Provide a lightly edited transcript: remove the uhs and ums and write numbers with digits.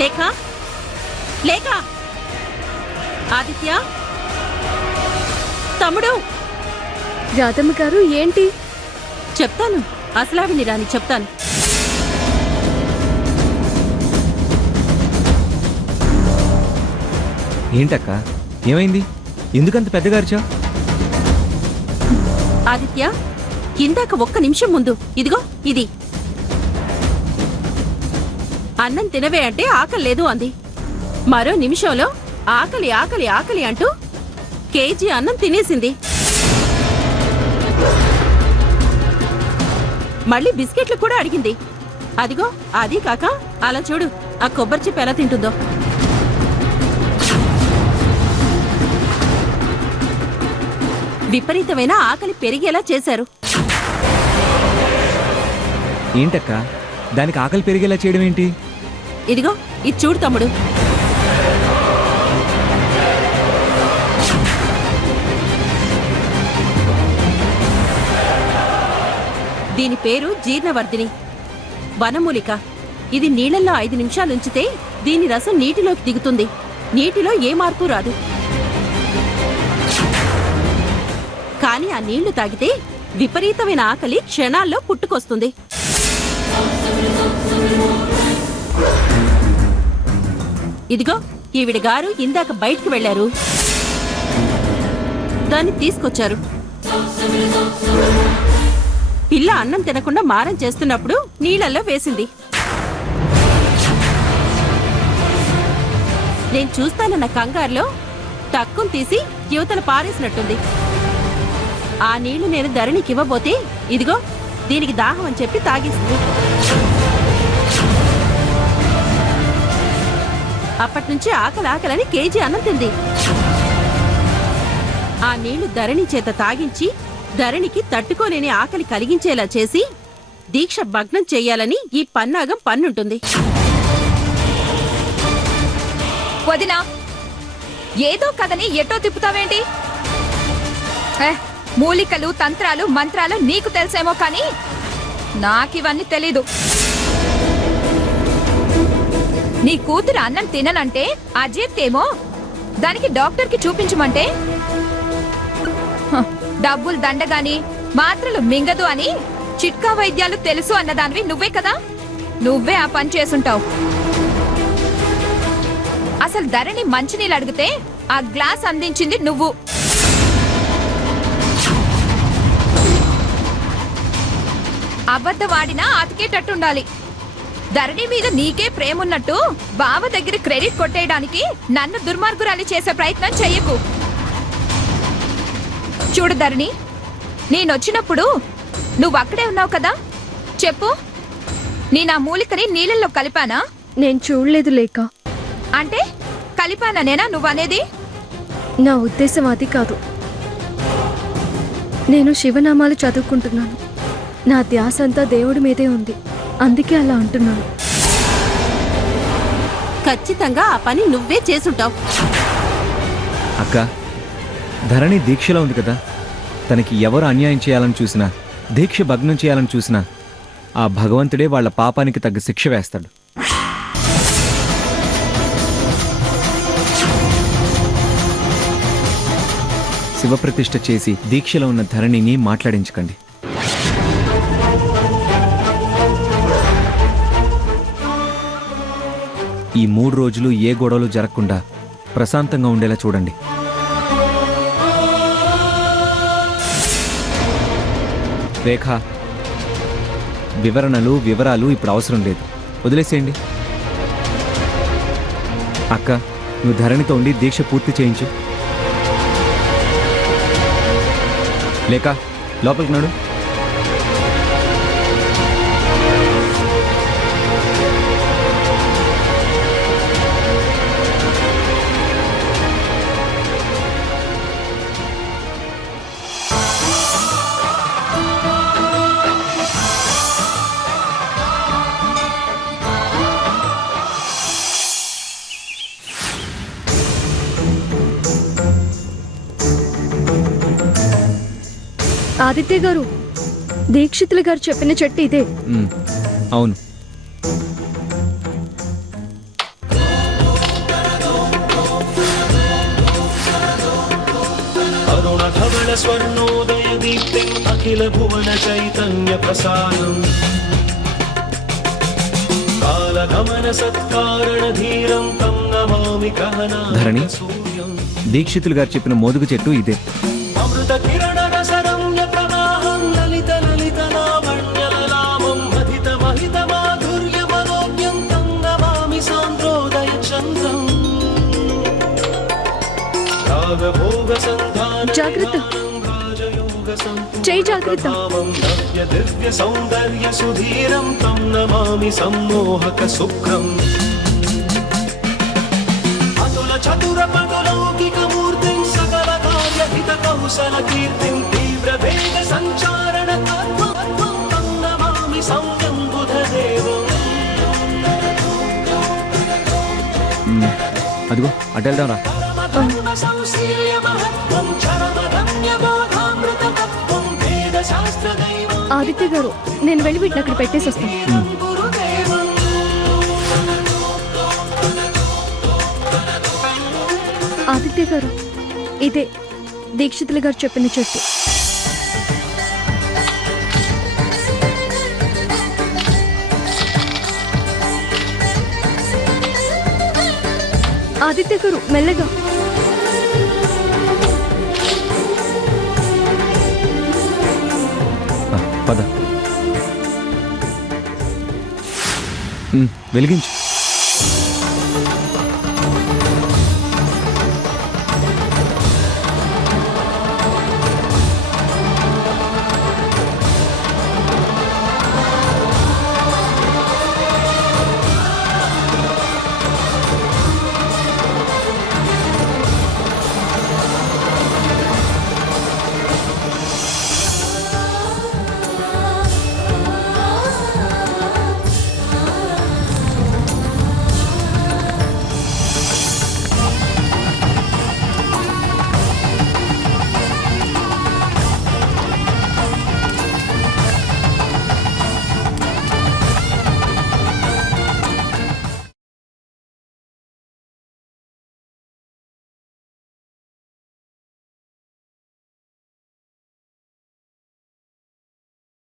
లేఖ, లేఖ, ఆదిత్య, తమ్ముడు. రాధమ్మ గారు ఏంటి? చెప్తాను, అసలావిని రాని చెప్తాను. ఏంటక్క, ఏమైంది? ఎందుకంత పెద్దగా అరిచావు? ఆదిత్య, ఇందాక ఒక్క నిమిషం ముందు ఇదిగో ఇది అన్నం తినవే అంటే ఆకలి లేదు అంది. మరో నిమిషంలో ఆకలి ఆకలి ఆకలి అంటూ కేజీ అన్నం తినేసింది. మళ్ళీ బిస్కెట్లు కూడా అడిగింది. అదిగో అది కాక అలా చూడు, ఆ కొబ్బరి చిప్ప ఎలా తింటుందో. విపరీతమైన ఆకలి పెరిగేలా చేశారు. ఏంటక్క, దానికి ఆకలి పెరిగేలా చేయడం ఏంటి? ఇదిగో ఇది చూడు తమ్ముడు. దీని పేరు జీర్ణవర్ధిని, వనమూలిక. ఇది నీళ్లలో 5 నిమిషాలు ఉంచితే దీని రసం నీటిలోకి దిగుతుంది. నీటిలో ఏ మార్పు రాదు. కానీ ఆ నీళ్లు తాగితే విపరీతమైన ఆకలి క్షణాల్లో పుట్టుకొస్తుంది. ఇదిగో ఈవిడ గారు ఇందాక బయటికి వెళ్లారు, దాన్ని తీసుకొచ్చారు. పిల్ల అన్నం తినకుండా మారం చేస్తున్నప్పుడు నీళ్లలో వేసింది. నేను చూస్తానన్న కంగారులో టక్కును తీసి యువతల పారేసినట్టుంది. ఆ నీళ్లు నేను ధరణికి ఇవ్వబోతే ఇదిగో దీనికి దాహం అని చెప్పి తాగేసింది. అప్పటినుంచి ఆకలి ఆకలని కేజీ అన్నం తింది. ఆ నీళ్లు ధరణి చేత తాగించి ధరణికి తట్టుకోలేని ఆకలి కలిగించేలా చేసి దీక్ష భగ్నం చెయ్యాలని ఈ పన్నాగం పన్నుంటుంది. వదినా, ఏదో కథని ఎటో తిప్పుతావేంటి? మూలికలు, తంత్రాలు, మంత్రాలు నీకు తెలుసేమో కానీ నాకివన్నీ తెలీదు. నీ కూతురు అన్నం తిననంటే అజీర్తేమో, దానికి డాక్టర్కి చూపించమంటే డబ్బులు దండగాని మాత్రలు మింగదు అని చిట్కా వైద్యాలు తెలుసు అన్నదానివి నువ్వే కదా. నువ్వే ఆ పని చేసుంటావు. అసలు ధరణి మంచినీళ్ళు అడిగితే ఆ గ్లాస్ అందించింది నువ్వు. అబద్ధవాడినా అతికేటట్టుండాలి. ధరణి మీద నీకే ప్రేమున్నట్టు బావ దగ్గర క్రెడిట్ కొట్టేయడానికి నన్ను దుర్మార్గురాలి చేసే ప్రయత్నం చెయ్యకు. చూడు ధరణి, నేనొచ్చినప్పుడు నువ్వు అక్కడే ఉన్నావు కదా. చెప్పు, నేను ఆ మూలికని నీళ్ళల్లో కలిపానా? నేను చూడలేదు లేక. అంటే కలిపాననేనా నువ్వనేది? నా ఉద్దేశం అది కాదు. నేను శివనామాలు చదువుకుంటున్నాను. నా ధ్యాస అంతా దేవుడి మీదే ఉంది, అందుకే అలా అంటున్నాను. ఖచ్చితంగా ఆ పని నువ్వే చేసుంటావు. అక్క, ధరణి దీక్షలో ఉంది కదా. తనకి ఎవరు అన్యాయం చేయాలని చూసినా, దీక్ష భగ్నం చేయాలని చూసినా ఆ భగవంతుడే వాళ్ళ పాపానికి తగ్గ శిక్ష వేస్తాడు. శివప్రతిష్ఠ చేసి దీక్షలో ఉన్న ధరణిని మాట్లాడించకండి. ఈ 3 రోజులు ఏ గొడవలు జరగకుండా ప్రశాంతంగా ఉండేలా చూడండి. రేఖ, వివరాలు ఇప్పుడు అవసరం లేదు, వదిలేసేయండి. అక్క, నువ్వు ధరణితో ఉండి దీక్ష పూర్తి చేయించు. లేక లోపలికి నాడు. ఆదిత్య గారు, దీక్షితులు గారు చెప్పిన చెట్టు ఇదే. అవును. అఖిల స్వర్ణోదయ దీప్తిం అఖిల భువన చైతన్య ప్రసారం కాలగమన సత్కారణ ధీరం తం నమామి ధరణి, గహనా సూర్యం దీక్షితులు గారు చెప్పిన మోదుగు చెట్టు ఇదే. అమృత కిరణ రసరమ్య ప్రవాహం లలిత లలిత లావణ్యలలామం మహిత మహిత మాధుర్య మనోజ్ఞం తం నమామి సాంద్రోదయ చంద్రం రాగభోగ సంధాన జాగ్రత్త. రాజయోగ చేయి జాగ్రత్త. నవ్య దివ్య సౌందర్య సుధీరం తం నమామి సమ్మోహక శుక్రం అతుల చతుర పదలౌకిక మూర్తిం సకల కార్య హిత కౌశల కీర్తిం తీవ్ర వేగ సంచారణ తత్వం తం నమామి సౌమ్యం బుధదేవం అదిగో అటు వెళ్దాం రా. పరమధర్మ సౌశీల్య మహత్వం చరమరమ్య బోధామృత తత్వం వేద శాస్త్ర దైవం ఆదిత్య గారు, నేను వెళ్ళి వీటిని అక్కడ పెట్టేసి వస్తాను. గురుదేవం ఆదిత్య గారు, ఇదే దీక్షితులు గారు చెప్పిన చెట్టు. ఆదిత్య గారు, మెల్లగా. పద. వెలిగించు.